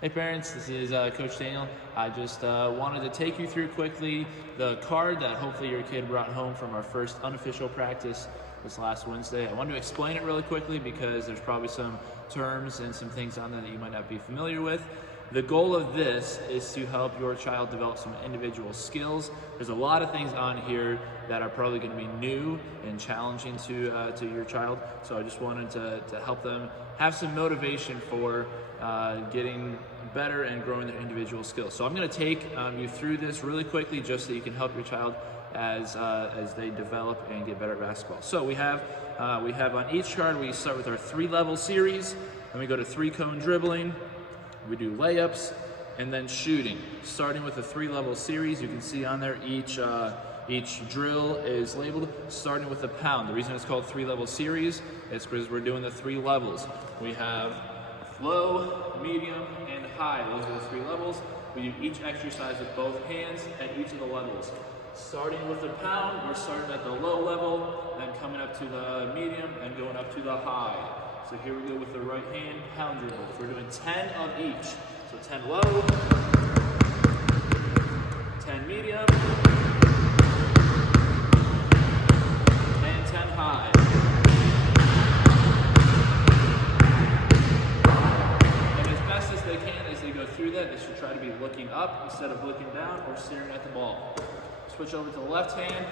Hey parents, this is Coach Daniel. I just wanted to take you through quickly the card that hopefully your kid brought home from our first unofficial practice this last Wednesday. I wanted to explain it really quickly because there's probably some terms and some things on there that you might not be familiar with. The goal of this is to help your child develop some individual skills. There's a lot of things on here that are probably going to be new and challenging to your child. So I just wanted to help them have some motivation for getting better and growing their individual skills. So I'm going to take you through this really quickly just so you can help your child as they develop and get better at basketball. So we have on each card, we start with our 3-level series, then we go to 3-cone dribbling, we do layups, and then shooting. Starting with the 3-level series, you can see on there each drill is labeled starting with a pound. The reason it's called 3-level series is because we're doing the 3 levels. We have low, medium, and high. Those are the 3 levels. We do each exercise with both hands at each of the levels. Starting with the pound, we're starting at the low level, then coming up to the medium, and going up to the high. So here we go with the right hand pound dribble. We're doing 10 of each. So 10 low, 10 medium, and 10 high. And as best as they can as they go through that, they should try to be looking up instead of looking down or staring at the ball. Switch over to the left hand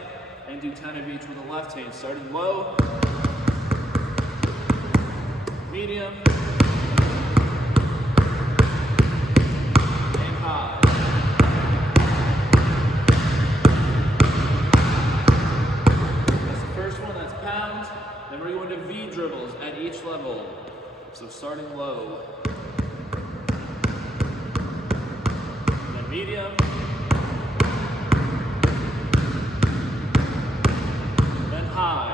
and do 10 of each with the left hand. Starting low, medium, and high. That's the first one, that's pound. Then we're going to V dribbles at each level. So starting low, and then medium, then high.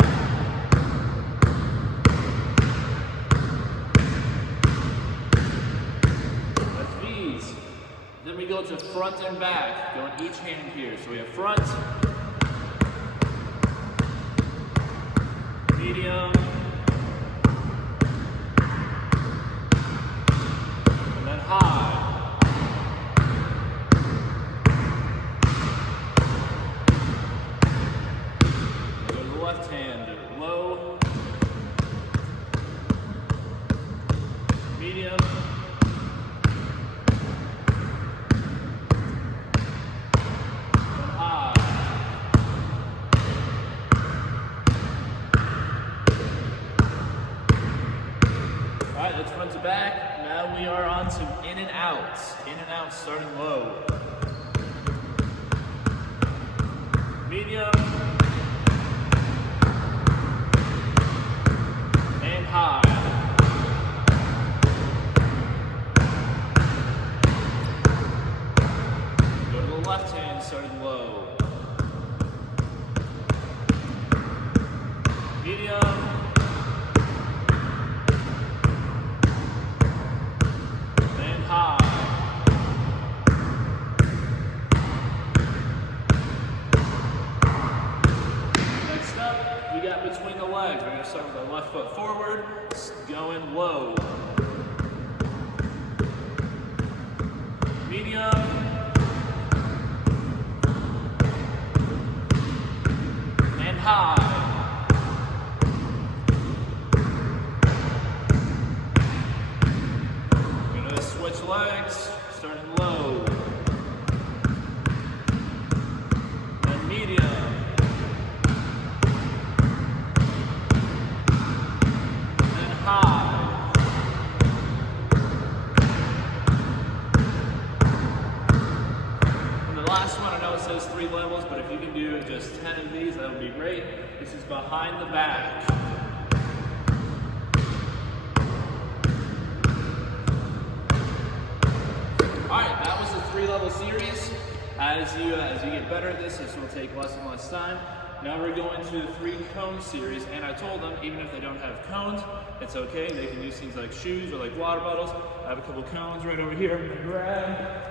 Then we go to front and back, going each hand here. So we have front, medium, and then high. Go to the left hand, low, medium, let's front to back. Now we are on to in and out. In and out starting low. Medium. And high. Go to the left hand starting low. Medium. We got between the legs. We're going to start with our left foot forward, going low. Medium. And high. We're going to switch legs, starting low. Then medium. High. And the last one, I know it says 3 levels, but if you can do just 10 of these, that would be great. This is behind the back. Alright, that was the 3-level series. As you get better at this will take less and less time. Now we're going to the 3-cone series, and I told them even if they don't have cones, it's okay. They can use things like shoes or like water bottles. I have a couple cones right over here. I'm gonna grab.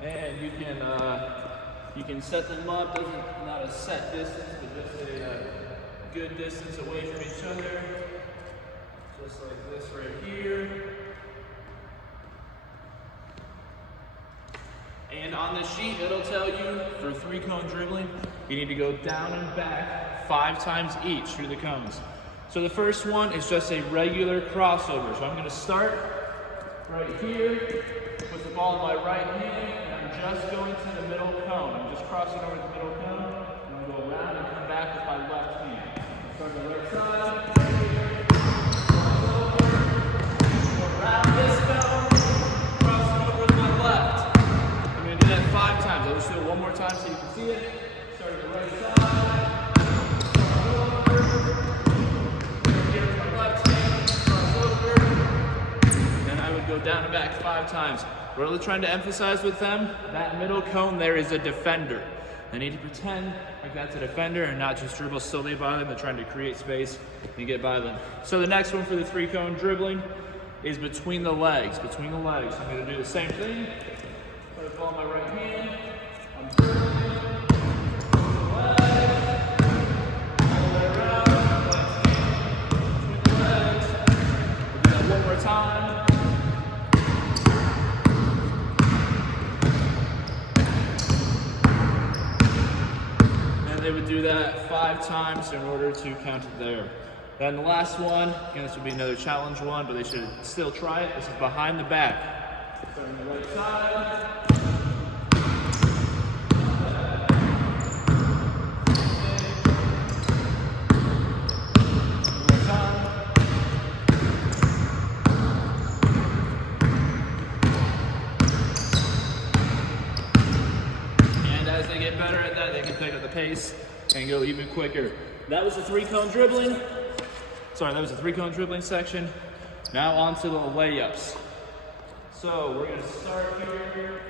And you can set them up. Not a set distance, but just a good good distance away from each other. Just like this right here. And on the sheet, it'll tell you for 3-cone dribbling, you need to go down and back 5 times each through the cones. So the first one is just a regular crossover. So I'm gonna start right here with the ball in my right hand, and I'm just going to the middle cone. I'm just crossing over the middle cone. I'm gonna go around and come back with my left hand. Start on the left side, cross over, go around this cone, crossing over with my left. I'm gonna do that 5 times. I'll just do it one more time so you can see it. Start on the right side, cross over. Go down and back 5 times. We're really trying to emphasize with them, that middle cone there is a defender. They need to pretend like that's a defender and not just dribble slowly by them. They're trying to create space and get by them. So the next one for the 3-cone dribbling is between the legs. Between the legs. I'm going to do the same thing. Put the ball in my right hand. I'm dribbling. Time. And they would do that 5 times in order to count it there. Then the last one, again, this would be another challenge one, but they should still try it. This is behind the back. Start on the right side. Better at that, they can pick up the pace and go even quicker. That was the 3-cone dribbling. Sorry, that was the 3-cone dribbling section. Now on to the layups. So we're gonna start here.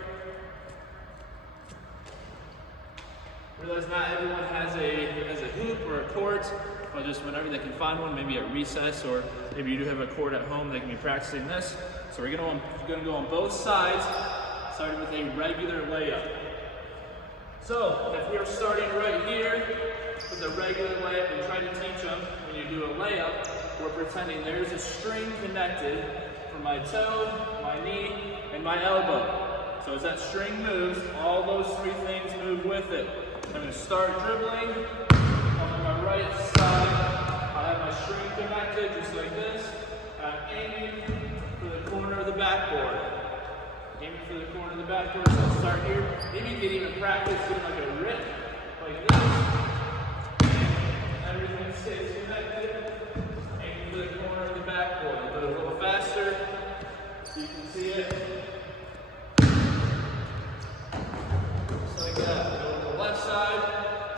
Realize not everyone has a hoop or a court, but just whenever they can find one, maybe at recess, or maybe you do have a court at home, they can be practicing this. So we're gonna go on both sides, starting with a regular layup. So, if we're starting right here with a regular layup and trying to teach them, when you do a layup, we're pretending there's a string connected from my toe, my knee, and my elbow. So as that string moves, all those 3 things move with it. I'm going to start dribbling on my right side. I have my string connected just like this. I'm aiming for the corner of the backboard. Aiming for the corner of the backboard, so I'll start here. Maybe you can even practice doing like a rip, like this. Everything stays connected. Aiming for the corner of the backboard. I'll do it a little faster so you can see it. Just like that. Go to the left side,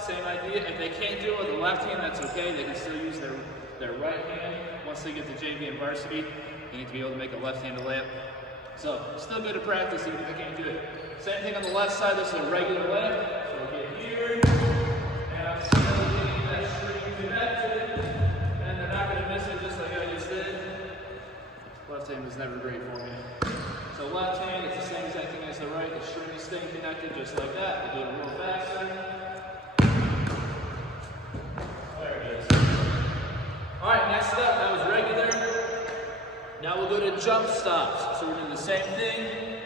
same idea. If they can't do it with the left hand, that's okay. They can still use their right hand. Once they get to JV and varsity, they need to be able to make a left-handed layup. So, still good to practice even if I can't do it. Same thing on the left side, this is a regular layup. So we'll get here, and I'm still getting that string connected, and they're not going to miss it just like I just did. Left hand was never great for me. So left hand, it's the same exact thing as the right. The string is staying connected just like that. We'll do it a little faster. There it is. Alright, next up, that was regular. Now we'll go to jump stops. So we're doing the same thing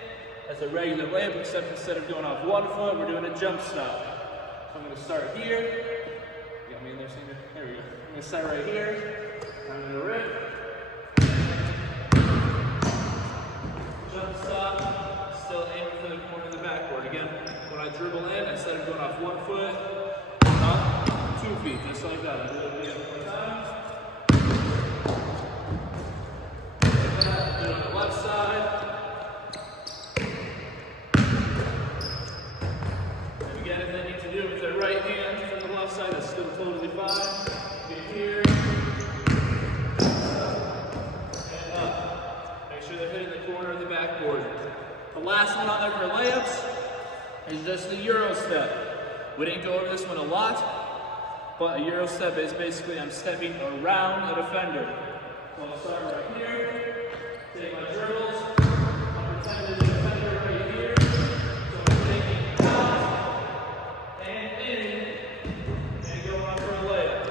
as a regular layup, except instead of going off 1 foot, we're doing a jump stop. So I'm going to start here. You got me in there, Senior? There we go. I'm going to start right here. I'm going to rip. Jump stop. Still aiming for the corner of the backboard. Again, when I dribble in, instead of going off 1 foot, up 2 feet, just like that. I'll do it again one more time. On the left side. And again, if they need to do it with their right hand from the left side, that's still totally fine. Get here. And up. Make sure they're hitting the corner of the backboard. The last one on there for layups is just the Euro step. We didn't go over this one a lot, but a Euro step is basically I'm stepping around a defender. So I'll start right here. Take my dribbles, I'll pretend there's a defender right here, so I'm taking out and in, and going on for a layup.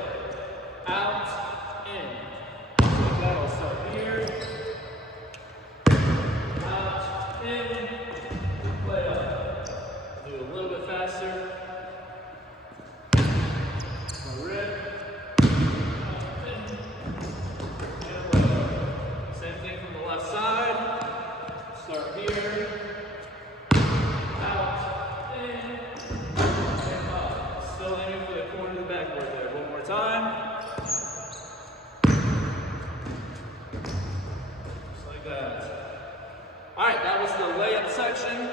time. Just like that. All right, that was the layup section.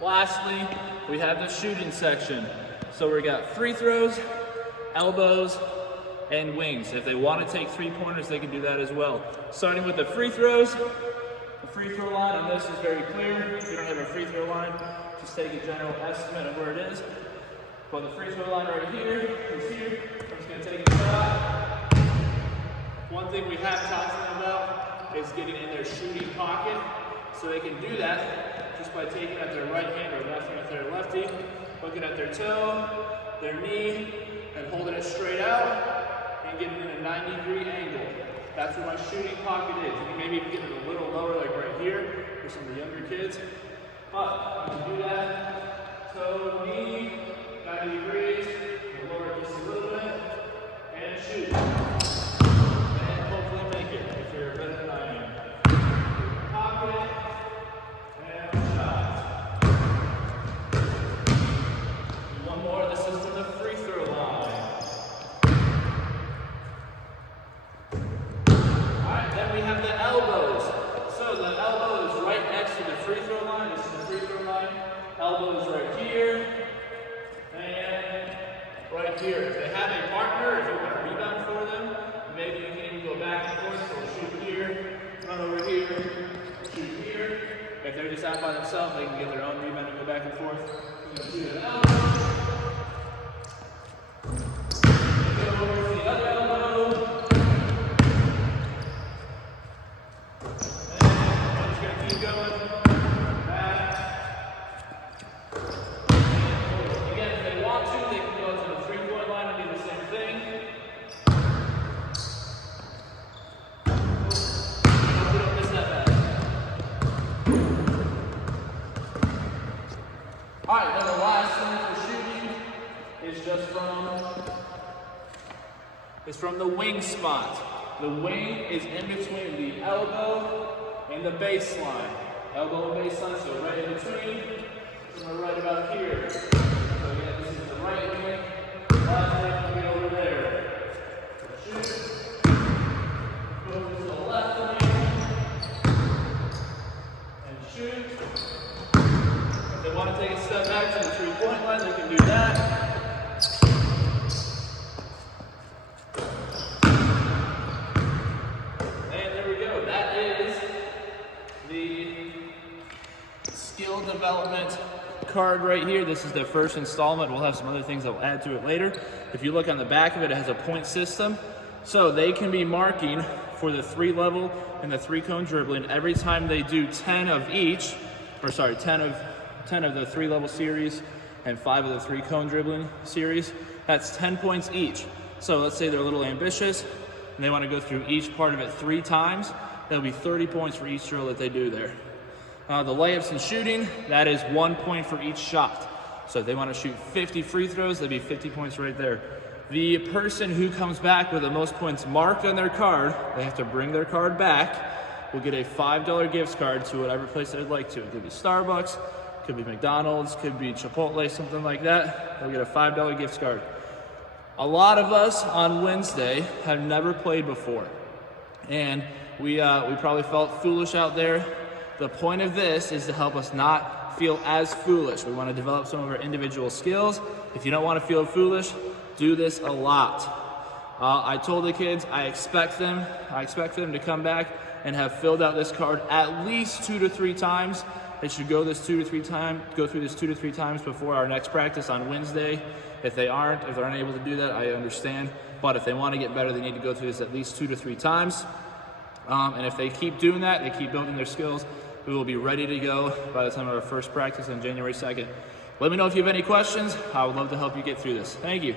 Lastly, we have the shooting section. So we got free throws, elbows, and wings. If they want to take 3-pointers, they can do that as well. Starting with the free throws, the free throw line on this is very clear. If you don't have a free throw line, just take a general estimate of where it is. But the free throw line right here is here. I'm just going to take a shot. One thing we have talked to them about is getting in their shooting pocket. So they can do that just by taking at their right hand or left hand if they're lefty, looking at their toe, their knee, and holding it straight out and getting in a 90-degree angle. That's where my shooting pocket is. You can maybe even get it a little lower, like right here, for some of the younger kids. But you can do that. Toe, knee, 90 degrees, lower it just a little bit, and shoot. And hopefully make it if you're better than I am. Pocket, and shot. One more, this is for the free throw line. Alright, then we have the elbows. So the elbow is right next to the free throw line. This is the free throw line. Elbow is right here. And right here. If they have a partner, if you want to rebound for them, maybe you can even go back and forth. So shoot here, run over here, shoot here. If they're just out by themselves, they can get their own rebound and go back and forth. Shoot an elbow. Go over to the other elbow. And I'm just going to keep going. Alright, then the last thing for shooting is just from the wing spot. The wing is in between the elbow and the baseline. Elbow and baseline, so right in between. So we're right about here. So again, this is the right wing. Left wing will be over there. So shoot. Go to the left wing. And shoot. If they want to take a step back to the 3-point line, they can do that. And there we go. That is the skill development card right here. This is the first installment. We'll have some other things that we'll add to it later. If you look on the back of it, it has a point system. So they can be marking for the 3-level and the 3-cone dribbling every time they do 10 of each, or sorry, 10 of the 3-level series and 5 of the 3-cone dribbling series. That's 10 points each. So let's say they're a little ambitious and they want to go through each part of it 3 times. That'll be 30 points for each drill that they do there. The layups and shooting, that is 1 point for each shot. So if they want to shoot 50 free throws, that'd be 50 points right there. The person who comes back with the most points marked on their card, they have to bring their card back, will get a $5 gift card to whatever place they'd like to. It could be Starbucks, could be McDonald's, could be Chipotle, something like that. They'll get a $5 gift card. A lot of us on Wednesday have never played before. And we probably felt foolish out there. The point of this is to help us not feel as foolish. We want to develop some of our individual skills. If you don't want to feel foolish, do this a lot. I told the kids I expect them to come back and have filled out this card at least 2 to 3 times. They should go through this 2 to 3 times before our next practice on Wednesday. If they're unable to do that, I understand. But if they want to get better, they need to go through this at least 2 to 3 times. And if they keep doing that, they keep building their skills, we will be ready to go by the time of our first practice on January 2nd. Let me know if you have any questions. I would love to help you get through this. Thank you.